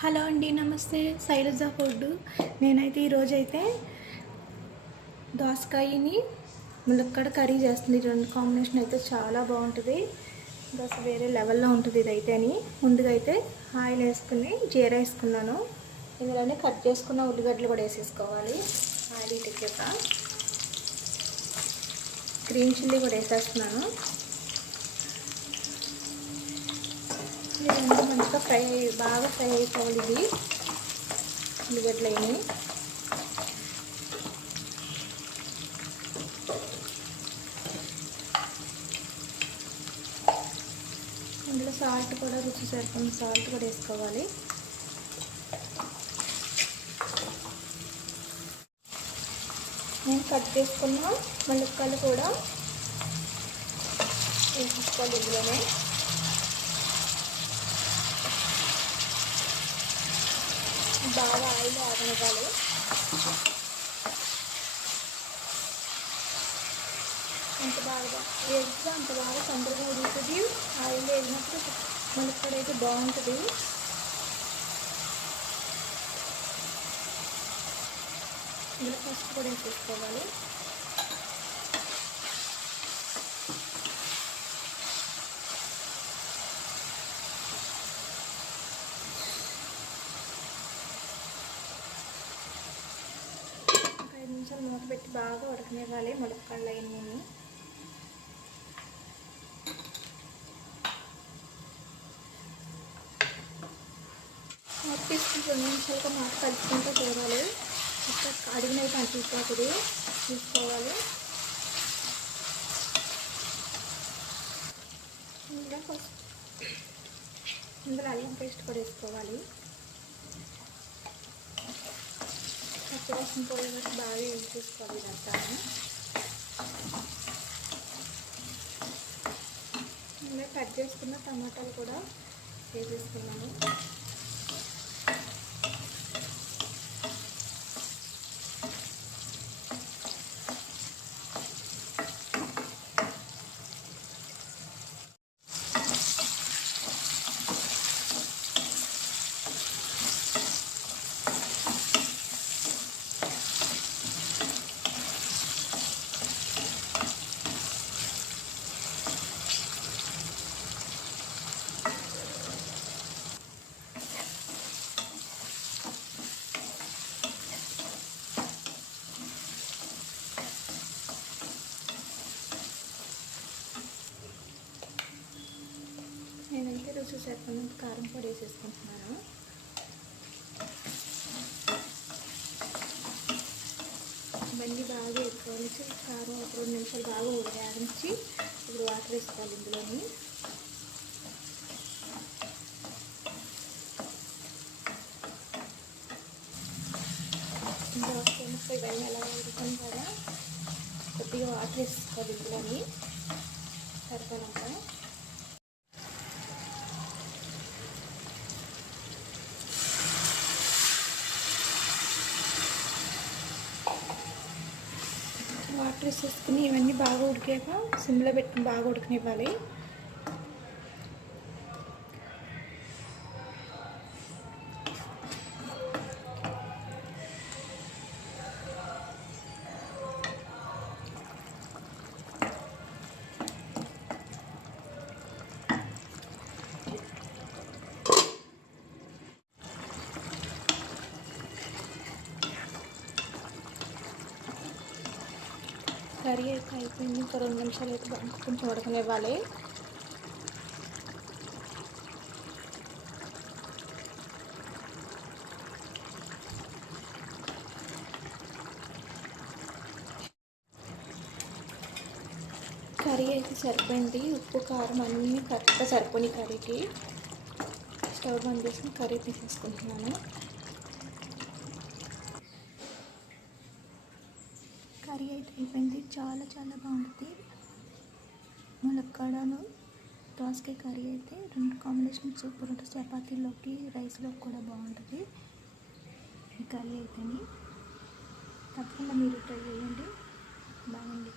Hello అండి, నమస్తే. Shailaja food. నేనైతే ఈరోజైతే దోసకాయని ములక్కాడ కర్రీ చేస్తుంది. రెండు కాంబినేషన్ అయితే చాలా బాగుంటుంది. దోస వేరే లెవెల్లో ఉంటుంది ఇదైతే అని. ముందుగా అయితే ఆయిల్ వేసుకుని జీరా వేసుకున్నాను. ఇందులోనే కట్ చేసుకున్న ఉల్లిగడ్డలు కూడా వేసేసుకోవాలి. ఆయిల్ ఇటుక గ్రీన్ చిల్లీ కూడా వేసేస్తున్నాను. ఇది మంచిగా బాగా ఫ్రై అయిపోవాలి. ఇది ఉల్లిగడ్డలు అయినాయి. ఇందులో సాల్ట్ కూడా రుచి సరిపోయిన సాల్ట్ కూడా వేసుకోవాలి. నేను కట్ చేసుకున్న ములక్కాయలు కూడా వేసుకోవాలి. ఇందులోనే బాగా ఆయిల్ ఆగనివ్వాలి. అంత బాగా వేస్తే అంత బాగా తొందరగా ఉడుకుతుంది. ఆయిల్ వేసినప్పుడు ములక్కాడ అయితే బాగుంటుంది. ఇందులో పసుపు కూడా వేసేసుకోవాలి. మూత పెట్టి బాగా ఉడకనివ్వాలి. ములక్కాడలు అన్నీ మూత తీసుకుని 2 నిమిషాలుగా మాట కలుపుకుంటూ చూడాలి. ఇంకా అడిగినైతే అంటుతుంది తీసుకోవాలి. ఇందులో అల్లం పేస్ట్ కూడా వేసుకోవాలి. పచ్చివాసన పోయే వరకు బాగా వేసుకోవాలి. ఇదంతా ఇలా కట్ చేసుకున్న టమాటాలు కూడా వేసేసుకున్నాను. నేనైతే రుచి సరిపోయినంత కారం పొడి వేసేసుకుంటున్నాను. మళ్ళీ బాగా ఎక్కువ కారం ఒక 2 నిమిషాలు బాగా ఉడకనిచ్చి ఇప్పుడు వాటర్ వేసుకోవాలి. ఇందులోని ముప్పై ఇవన్నీ ఎలా ఉడుకుతాం కదా, కొద్దిగా వాటర్ వేసుకోవాలి. ఇందులోని సరిపోయినంత వాటర్ వేసేసుకుని ఇవన్నీ బాగా ఉడికాక సిమ్లో పెట్టుకుని బాగా ఉడకనివ్వాలి. కర్రీ అయితే అయిపోయింది. ఇంకా 2 నిమిషాలు అయితే కొంచెం ఉడకనివ్వాలి. కర్రీ అయితే సరిపోయింది. ఉప్పు కారం అన్నీ కరెక్ట్గా సరిపోయి కర్రీకి. స్టవ్ బంద్ చేసి కర్రీ తీసేసుకుంటున్నాను. కర్రీ అయితే అయిపోయింది. చాలా చాలా బాగుంటుంది. ములక్కాడను దోసకాయ కర్రీ అయితే 2 కాంబినేషన్ సూపర్ ఉంటుంది. చపాతీలోకి రైస్లోకి కూడా బాగుంటుంది ఈ కర్రీ అయితేని. తప్పకుండా మీరు ట్రై చేయండి. బాగుంది.